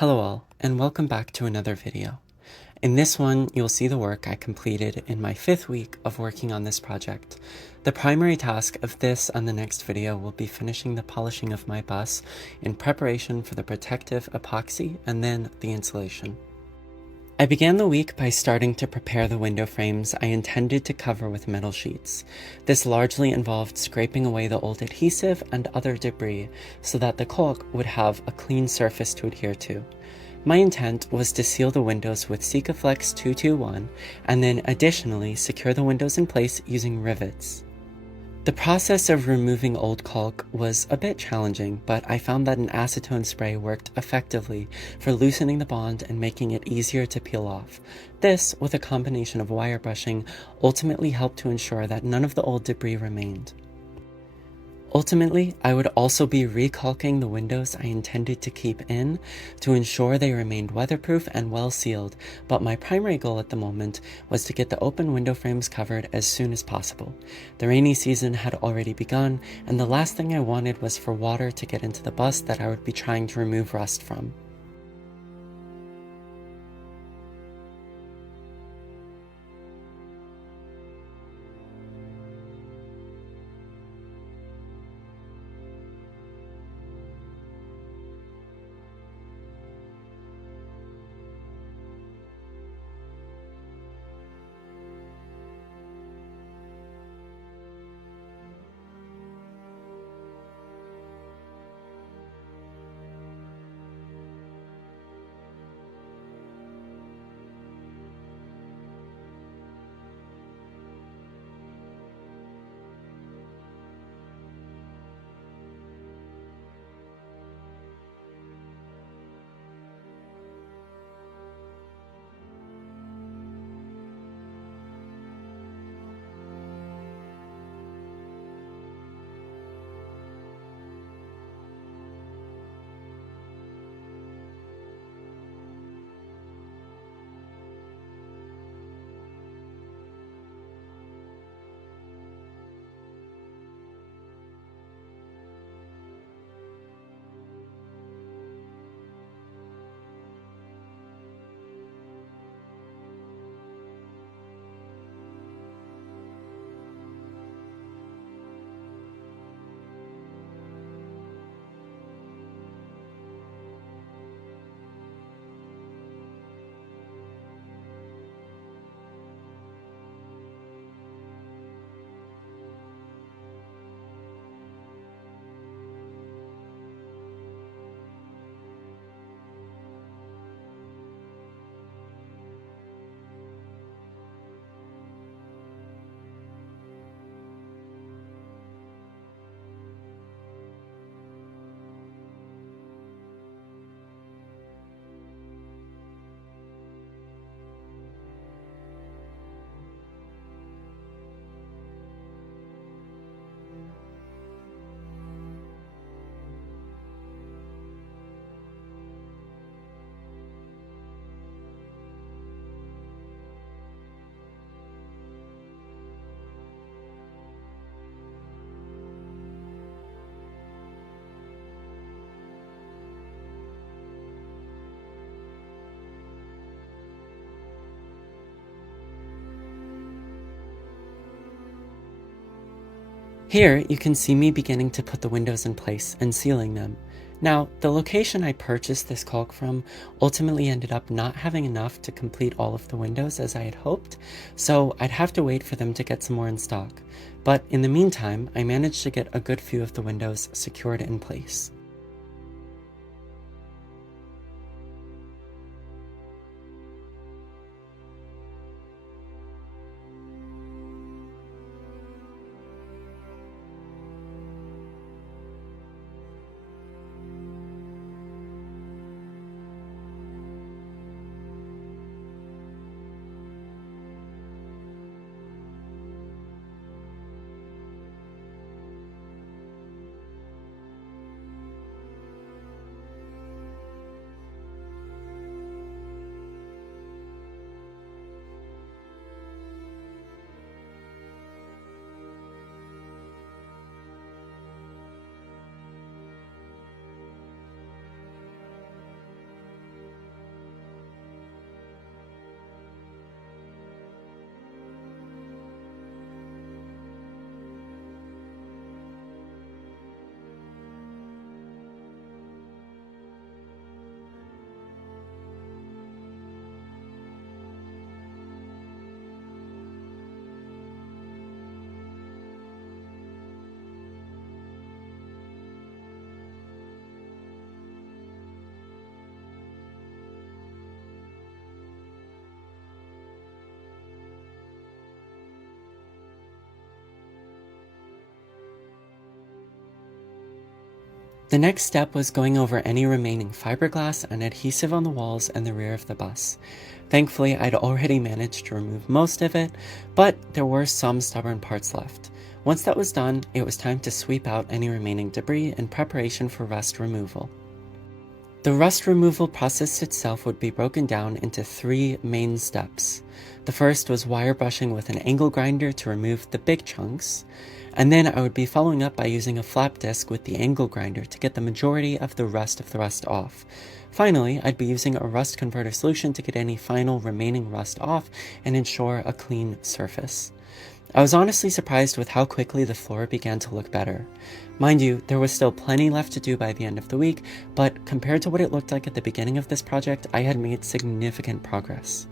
Hello all, and welcome back to another video. In this one, you'll see the work I completed in my 5th week of working on this project. The primary task of this and the next video will be finishing the polishing of my bus in preparation for the protective epoxy and then the insulation. I began the week by starting to prepare the window frames I intended to cover with metal sheets. This largely involved scraping away the old adhesive and other debris so that the caulk would have a clean surface to adhere to. My intent was to seal the windows with Sikaflex 221 and then additionally secure the windows in place using rivets. The process of removing old caulk was a bit challenging, but I found that an acetone spray worked effectively for loosening the bond and making it easier to peel off. This, with a combination of wire brushing, ultimately helped to ensure that none of the old debris remained. Ultimately, I would also be recalking the windows I intended to keep in to ensure they remained weatherproof and well sealed, but my primary goal at the moment was to get the open window frames covered as soon as possible. The rainy season had already begun, and the last thing I wanted was for water to get into the bus that I would be trying to remove rust from. Here, you can see me beginning to put the windows in place and sealing them. Now, the location I purchased this caulk from ultimately ended up not having enough to complete all of the windows as I had hoped, so I'd have to wait for them to get some more in stock. But in the meantime, I managed to get a good few of the windows secured in place. The next step was going over any remaining fiberglass and adhesive on the walls and the rear of the bus. Thankfully, I'd already managed to remove most of it, but there were some stubborn parts left. Once that was done, it was time to sweep out any remaining debris in preparation for rust removal. The rust removal process itself would be broken down into 3 main steps. The first was wire brushing with an angle grinder to remove the big chunks, and then I would be following up by using a flap disc with the angle grinder to get the majority of the rust off. Finally, I'd be using a rust converter solution to get any final remaining rust off and ensure a clean surface. I was honestly surprised with how quickly the floor began to look better. Mind you, there was still plenty left to do by the end of the week, but compared to what it looked like at the beginning of this project, I had made significant progress.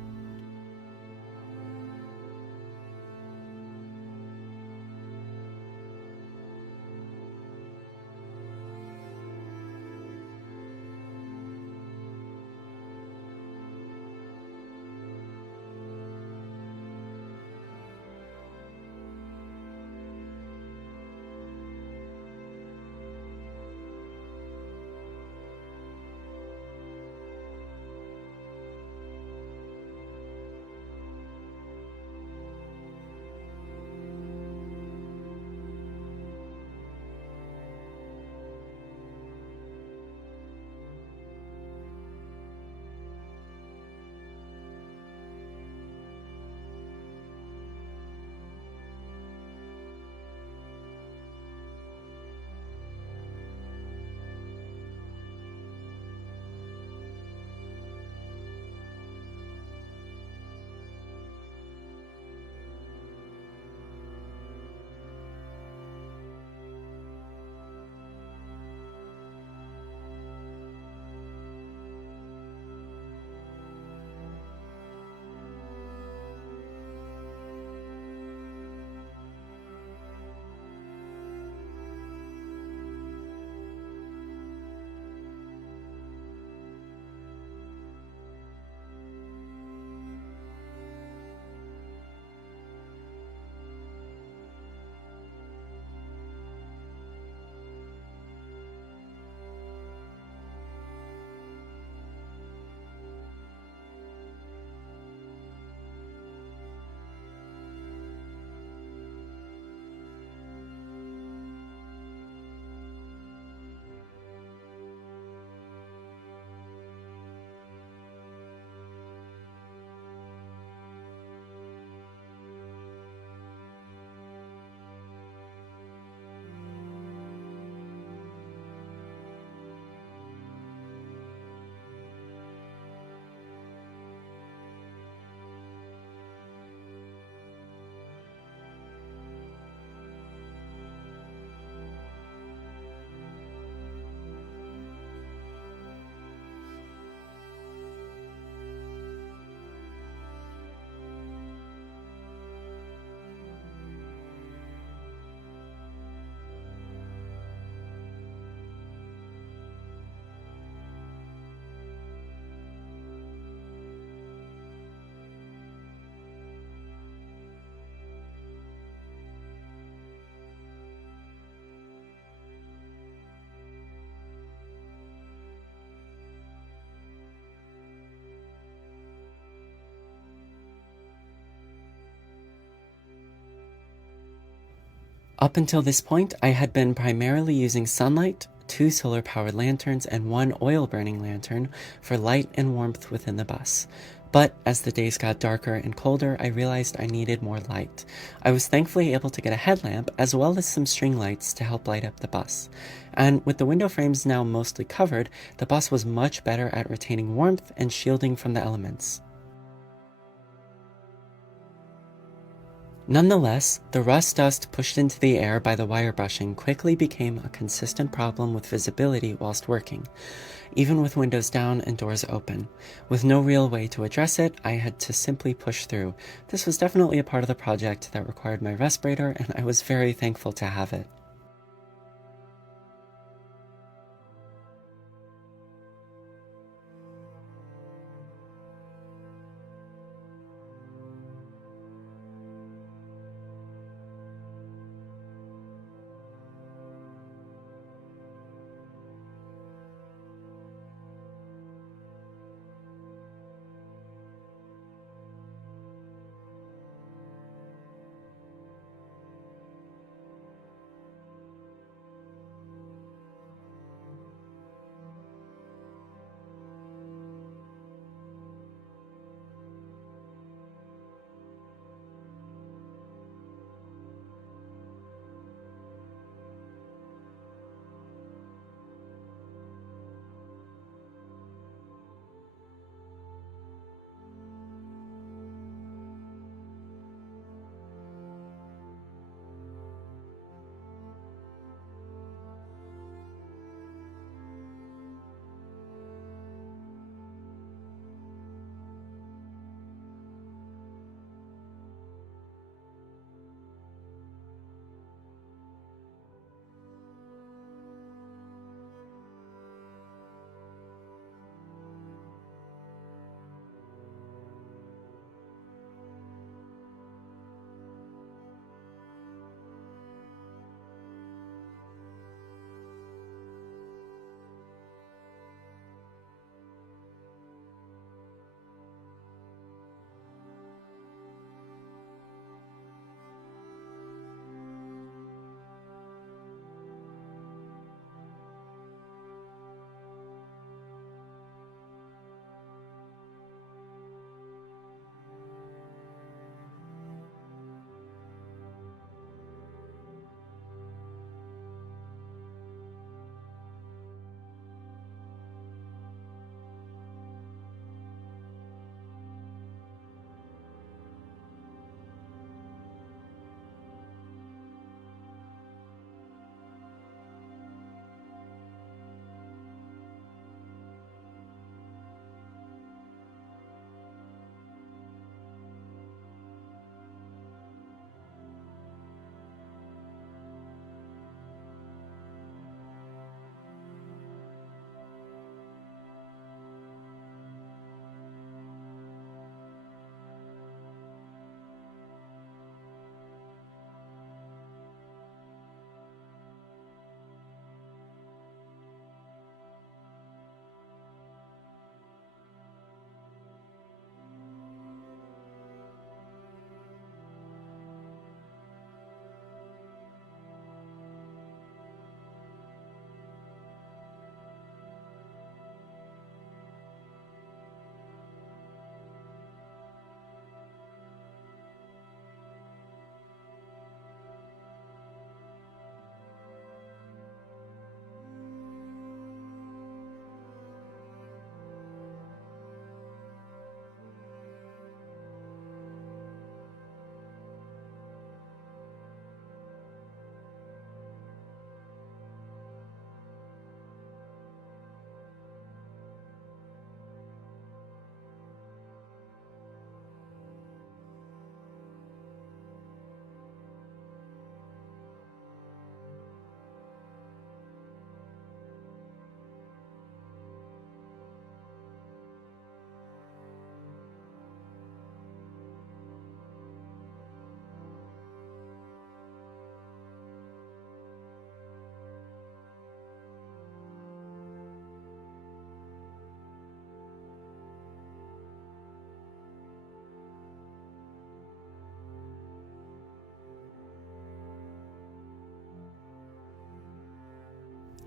Up until this point, I had been primarily using sunlight, 2 solar-powered lanterns, and 1 oil-burning lantern for light and warmth within the bus. But as the days got darker and colder, I realized I needed more light. I was thankfully able to get a headlamp as well as some string lights to help light up the bus. And with the window frames now mostly covered, the bus was much better at retaining warmth and shielding from the elements. Nonetheless, the rust dust pushed into the air by the wire brushing quickly became a consistent problem with visibility whilst working, even with windows down and doors open. With no real way to address it, I had to simply push through. This was definitely a part of the project that required my respirator, and I was very thankful to have it.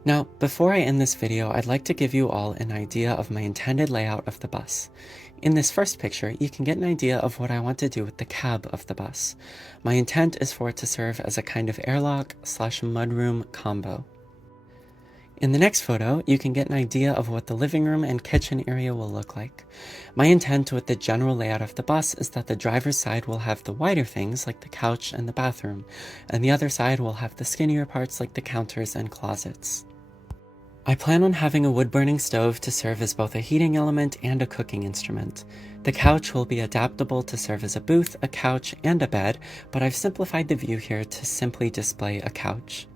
Now, before I end this video, I'd like to give you all an idea of my intended layout of the bus. In this first picture, you can get an idea of what I want to do with the cab of the bus. My intent is for it to serve as a kind of airlock/mudroom combo. In the next photo, you can get an idea of what the living room and kitchen area will look like. My intent with the general layout of the bus is that the driver's side will have the wider things like the couch and the bathroom, and the other side will have the skinnier parts like the counters and closets. I plan on having a wood-burning stove to serve as both a heating element and a cooking instrument. The couch will be adaptable to serve as a booth, a couch, and a bed, but I've simplified the view here to simply display a couch.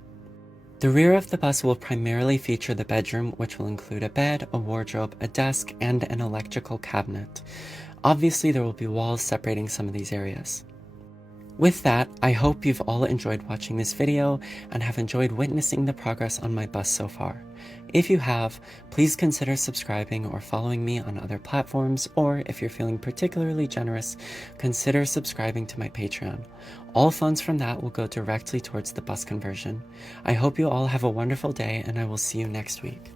The rear of the bus will primarily feature the bedroom, which will include a bed, a wardrobe, a desk, and an electrical cabinet. Obviously, there will be walls separating some of these areas. With that, I hope you've all enjoyed watching this video and have enjoyed witnessing the progress on my bus so far. If you have, please consider subscribing or following me on other platforms, or if you're feeling particularly generous, consider subscribing to my Patreon. All funds from that will go directly towards the bus conversion. I hope you all have a wonderful day, and I will see you next week.